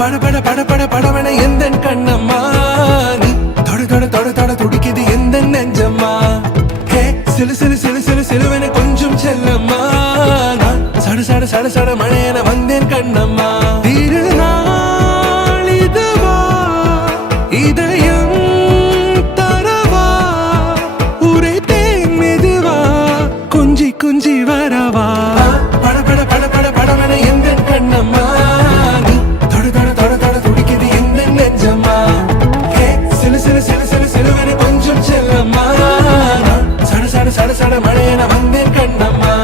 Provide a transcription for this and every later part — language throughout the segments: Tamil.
பட பட பட பட படவன எந்த கண்ணம்மா நீ தொட தொட தொட தொட துடிக்குது எந்த நெஞ்சம்மா ஹே சிலு சிலு சிலு சிலு சிலுவன கொஞ்சம் செல்லம்மா நான் சட சட சட சட மழையன வந்தேன் கண்ணம்மா திருநாள் இதுவா இதயம் தரவா உரைத்தேன் மெதுவா கொஞ்சி கொஞ்சி வரவா பட பட பட பட படவன எந்த கண்ணம்மா நீ தொட தொட தொட தொட துடிக்குது எந்த நெஞ்சம்மா ஹே சிலு சிலு சிலு சிலு சிலுவன கொஞ்சம் செல்லம்மா நான் சட சட சட சட மழையன வந்தேன் கண்ணம்மா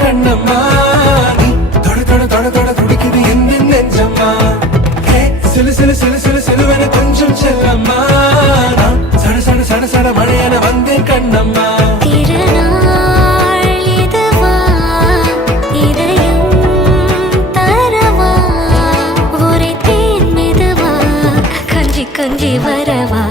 கண்ணம்மா நீ தொட தொட தொட தொட துடிக்குது எந்த நெஞ்சம்மா ஹே சிலு சிலு சிலு சிலு சிலுவன கொஞ்சம் செல்லம்மா நான் சட சட சட சட மழையன வந்தேன் கண்ணம்மா திருநாள் இதுவா இதயம் தரவா உரைத்தேன் மெதுவா கொஞ்சி கொஞ்சி வரவா